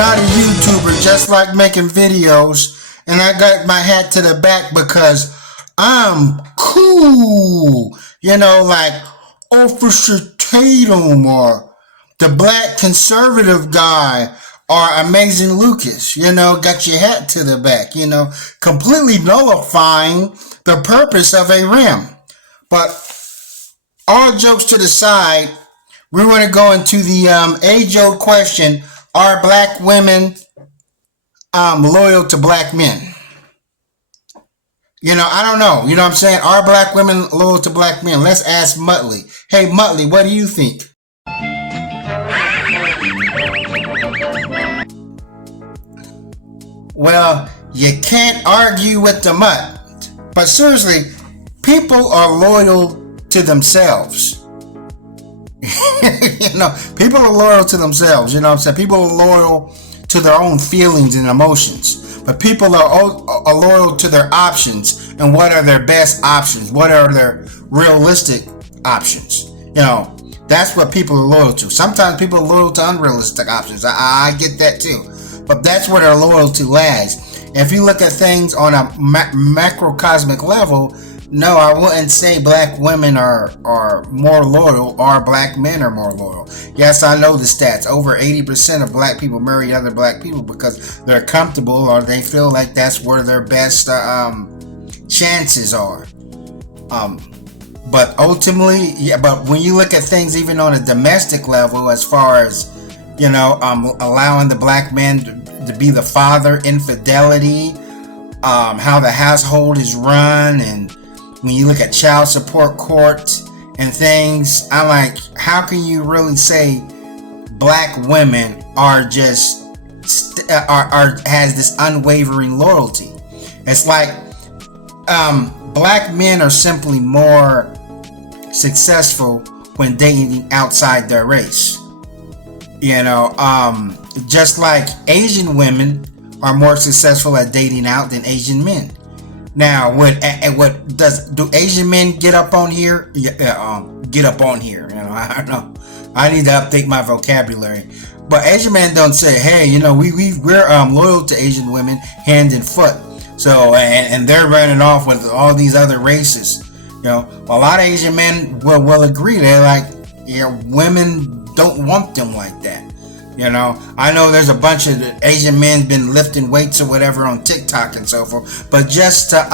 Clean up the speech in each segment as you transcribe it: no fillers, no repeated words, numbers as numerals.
not a YouTuber, just like making videos. And I got my hat to the back because I'm cool. Like Officer Tatum or the black conservative guy or Amazing Lucas. Got your hat to the back, completely nullifying the purpose of a rim. But all jokes to the side, we want to go into the age-old question: are black women loyal to black men? I don't know. You know what I'm saying? Are black women loyal to black men? Let's ask Muttley. Hey, Muttley, what do you think? Well, you can't argue with the mutt. But seriously, people are loyal to themselves. People are loyal to themselves. You know what I'm saying? People are loyal to their own feelings and emotions. But people are loyal to their options and what are their best options. What are their realistic options? That's what people are loyal to. Sometimes people are loyal to unrealistic options. I get that too. But that's where their loyalty lies. If you look at things on a macrocosmic level, no, I wouldn't say black women are more loyal or black men are more loyal. Yes, I know the stats. Over 80% of black people marry other black people because they're comfortable or they feel like that's where their best chances are. But ultimately, but when you look at things even on a domestic level, as far as, allowing the black man to be the father, infidelity, how the household is run, and when you look at child support court and things, I'm like, how can you really say black women are just has this unwavering loyalty? It's like black men are simply more successful when dating outside their race. Just like Asian women are more successful at dating out than Asian men. Now, do Asian men get up on here? Get up on here. I don't know. I need to update my vocabulary. But Asian men don't say, hey, we're loyal to Asian women hand and foot. So and they're running off with all these other races. A lot of Asian men will agree. They're like, women don't want them like that. I know there's a bunch of Asian men been lifting weights or whatever on TikTok and so forth, but just look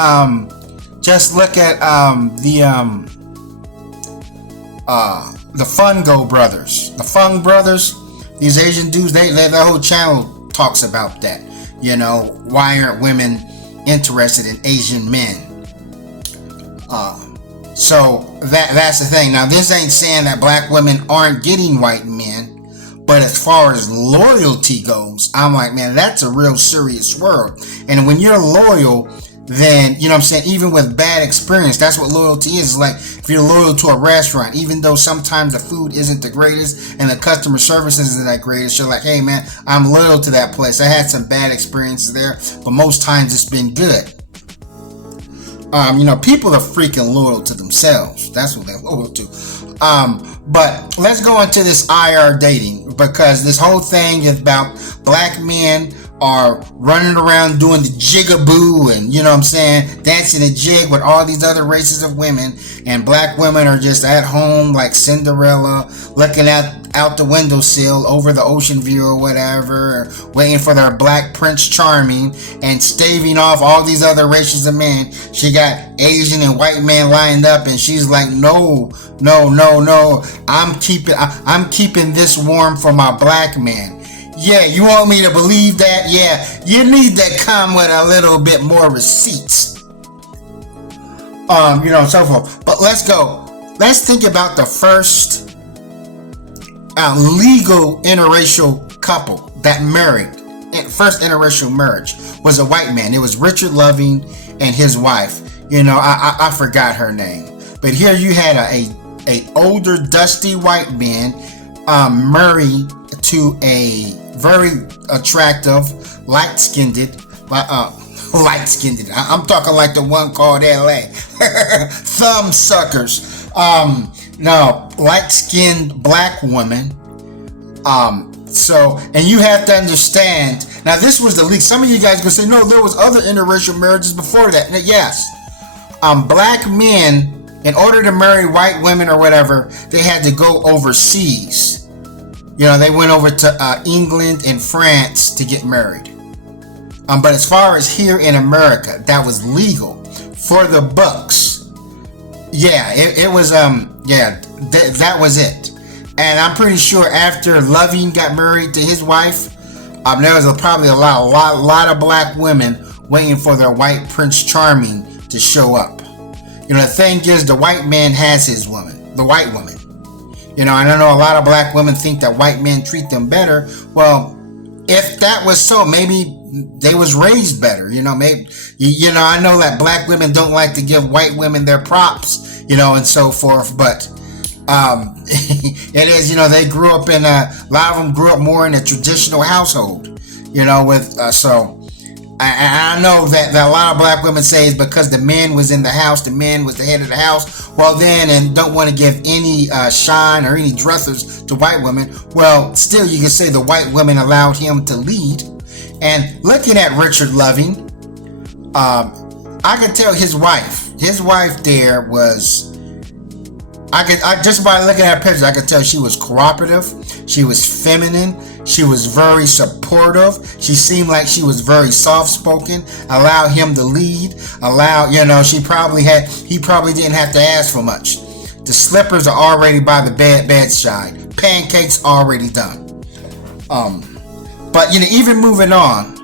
at the Fungo brothers. The Fung brothers, these Asian dudes, their whole channel talks about that. Why aren't women interested in Asian men? So that's the thing. Now, this ain't saying that black women aren't getting white men. But as far as loyalty goes, I'm like, man, that's a real serious word. And when you're loyal, then, even with bad experience, that's what loyalty is. It's like if you're loyal to a restaurant, even though sometimes the food isn't the greatest and the customer service isn't that greatest, you're like, hey, man, I'm loyal to that place. I had some bad experiences there, but most times it's been good. People are freaking loyal to themselves. That's what they're loyal to. But let's go into this IR dating, because this whole thing is about black men are running around doing the jigaboo and, dancing a jig with all these other races of women, and black women are just at home like Cinderella, looking out the windowsill over the ocean view or whatever, waiting for their black Prince Charming and staving off all these other races of men. She got Asian and white men lined up, and she's like, no, I'm keeping this warm for my black man. Yeah, you want me to believe that? Yeah, you need to come with a little bit more receipts. So forth. But let's go. Let's think about the first legal interracial couple that married. First interracial marriage was a white man. It was Richard Loving and his wife. I forgot her name. But here you had a older, dusty white man married to a very attractive, light-skinned. I'm talking like the one called LA. Thumb suckers. No, light-skinned black woman. So, and you have to understand, now this was the leak. Some of you guys gonna say, no, there was other interracial marriages before that. Yes. Black men, in order to marry white women or whatever, they had to go overseas. They went over to England and France to get married. But as far as here in America, that was legal for the books. Yeah, it was, that was it. And I'm pretty sure after Loving got married to his wife, there was probably a lot of black women waiting for their white Prince Charming to show up. The thing is, the white man has his woman, the white woman. And I know a lot of black women think that white men treat them better. Well, if that was so, maybe they was raised better. Maybe, I know that black women don't like to give white women their props, and so forth, but it is, they grew up in a lot of them grew up more in a traditional household, with so I know that a lot of black women say it's because the man was in the house, the man was the head of the house. Well, then, and don't want to give any shine or any dressers to white women. Well, still, you can say the white women allowed him to lead. And looking at Richard Loving, I could tell his wife there was. I just by looking at her pictures, I could tell she was cooperative. She was feminine. She was very supportive. She seemed like she was very soft-spoken. Allowed him to lead. He probably didn't have to ask for much. The slippers are already by the bedside. Pancakes already done. But even moving on,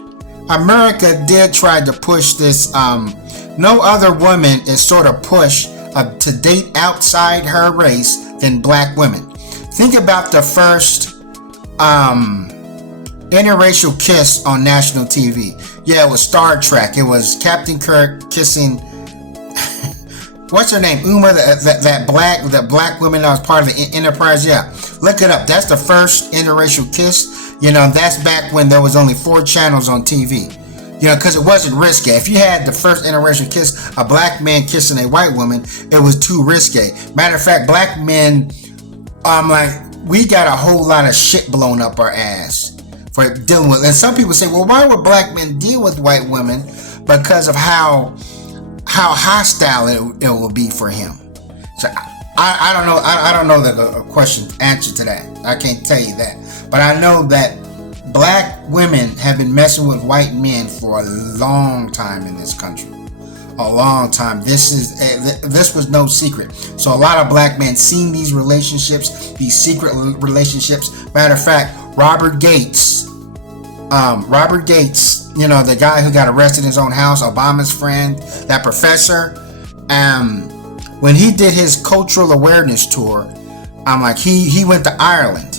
America did try to push this. No other woman is sort of pushed to date outside her race than black women. Think about the first interracial kiss on national TV. Yeah, it was Star Trek. It was Captain Kirk kissing what's her name? Uma, that black woman that was part of the Enterprise. Yeah, look it up. That's the first interracial kiss. That's back when there was only 4 channels on TV. Because it wasn't risque. If you had the first interracial kiss, a black man kissing a white woman, it was too risque. Matter of fact, black men, we got a whole lot of shit blown up our ass for dealing with. And some people say, well, why would black men deal with white women? Because of how hostile it will be for him. So I don't know. I don't know the question answer to that. I can't tell you that. But I know that black women have been messing with white men for a long time in this country. A long time. This was no secret. So a lot of black men seen these relationships, these secret relationships. Matter of fact, Robert Gates, the guy who got arrested in his own house, Obama's friend, that professor, when he did his cultural awareness tour, he went to Ireland.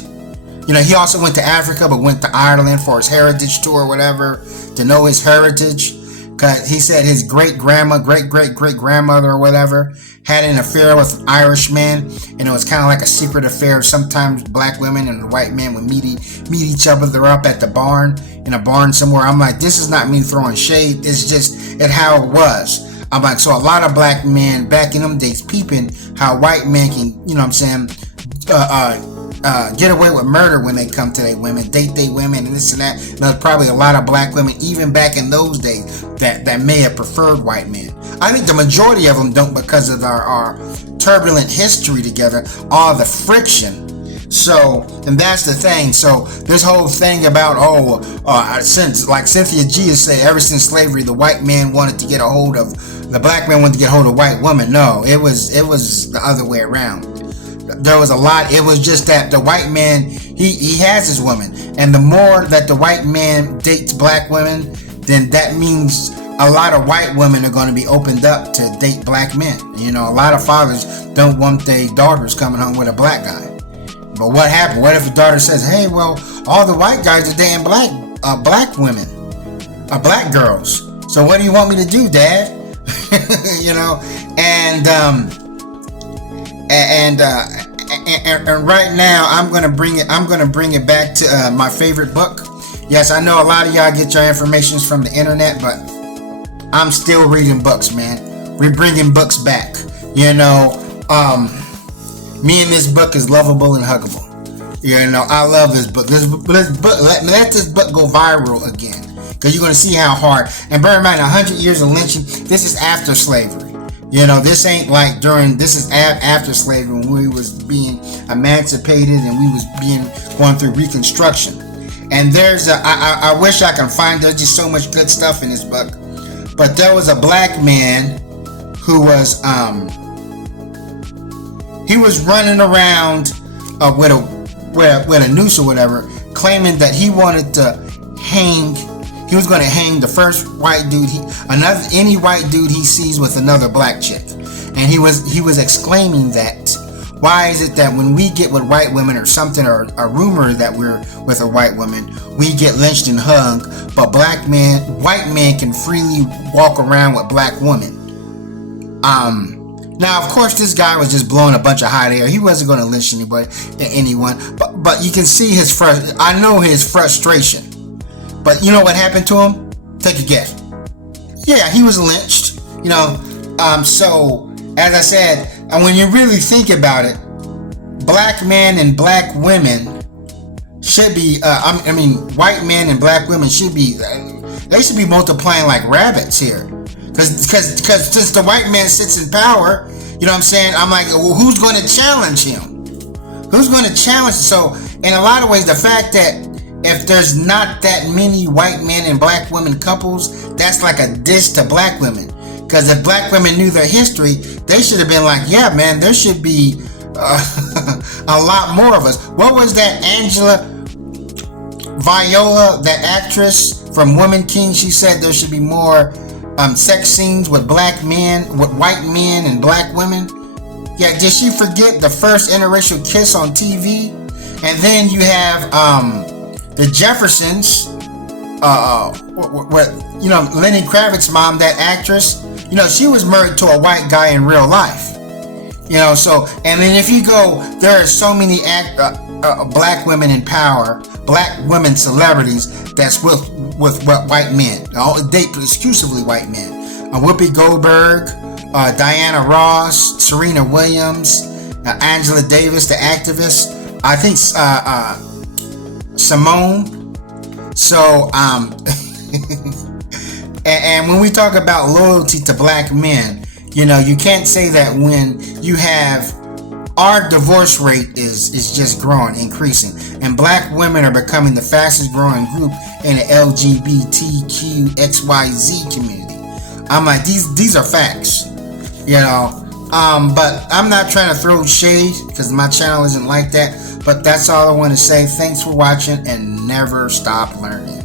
He also went to Africa, but went to Ireland for his heritage tour or whatever, to know his heritage. Because he said his great-great-great-grandmother or whatever had an affair with an Irishman, and it was kind of like a secret affair. Sometimes black women and white men would meet each other. They're up at the barn, in a barn somewhere. I'm like, this is not me throwing shade. It's just how it was. I'm like, so a lot of black men back in them days peeping how white men can, get away with murder when they come to their women, date their women, and this and that. And there's probably a lot of black women, even back in those days, that may have preferred white men. I think the majority of them don't, because of our turbulent history together, all the friction. So, and that's the thing. So this whole thing about, since, like Cynthia G has said, ever since slavery, the white man wanted to get a hold of, the black man wanted to get a hold of white women. No, it was the other way around. There was a lot. It was just that the white man, he has his woman, and the more that the white man dates black women, then that means a lot of white women are going to be opened up to date black men. A lot of fathers don't want their daughters coming home with a black guy. But what happened? What if the daughter says, "Hey, well, all the white guys are dating black women, black girls. So what do you want me to do, Dad?" And right now I'm gonna bring it back to my favorite book. Yes, I know a lot of y'all get your information from the internet, but I'm still reading books, man. We're bringing books back. Me and this book is lovable and huggable. You know, I love this book. Let this book go viral again, because you're going to see how hard. And bear in mind, 100 years of lynching. This is after slavery. You know, this ain't like during. This is after slavery, when we was being emancipated and we was going through Reconstruction. And there's I wish I can find. There's just so much good stuff in this book. But there was a black man who was he was running around with a noose or whatever, claiming that he wanted to hang. He was going to hang the first white dude, any white dude he sees with another black chick, and he was exclaiming that. Why is it that when we get with white women or something, or a rumor that we're with a white woman, we get lynched and hung, but white men can freely walk around with black women? Now, of course, this guy was just blowing a bunch of hot air. He wasn't going to lynch anyone, but you can see I know his frustration. But you know what happened to him? Take a guess. Yeah, he was lynched. You know, so as I said, and when you really think about it, black men and black women should be. White men and black women should be. They should be multiplying like rabbits here. Because since the white man sits in power, you know what I'm saying? I'm like, well, who's going to challenge him? Who's going to challenge? So in a lot of ways, the fact that if there's not that many white men and black women couples, that's like a diss to black women. Because if black women knew their history, they should have been like, yeah, man, there should be a lot more of us. What was that Viola, that actress from Woman King? She said there should be more sex scenes with white men and black women. Yeah, did she forget the first interracial kiss on TV? And then you have the Jeffersons, Lenny Kravitz's mom, that actress. You know, she was married to a white guy in real life. You know, so, and then if you go, there are so many black women in power, black women celebrities that's with white men. All date exclusively white men. Whoopi Goldberg, Diana Ross, Serena Williams, Angela Davis, the activist. I think Simone. So, and when we talk about loyalty to black men, you know, you can't say that when you have our divorce rate is just growing, increasing, and black women are becoming the fastest growing group in the LGBTQXYZ community. I'm like, these are facts, you know. But I'm not trying to throw shade because my channel isn't like that. But that's all I want to say. Thanks for watching, and never stop learning.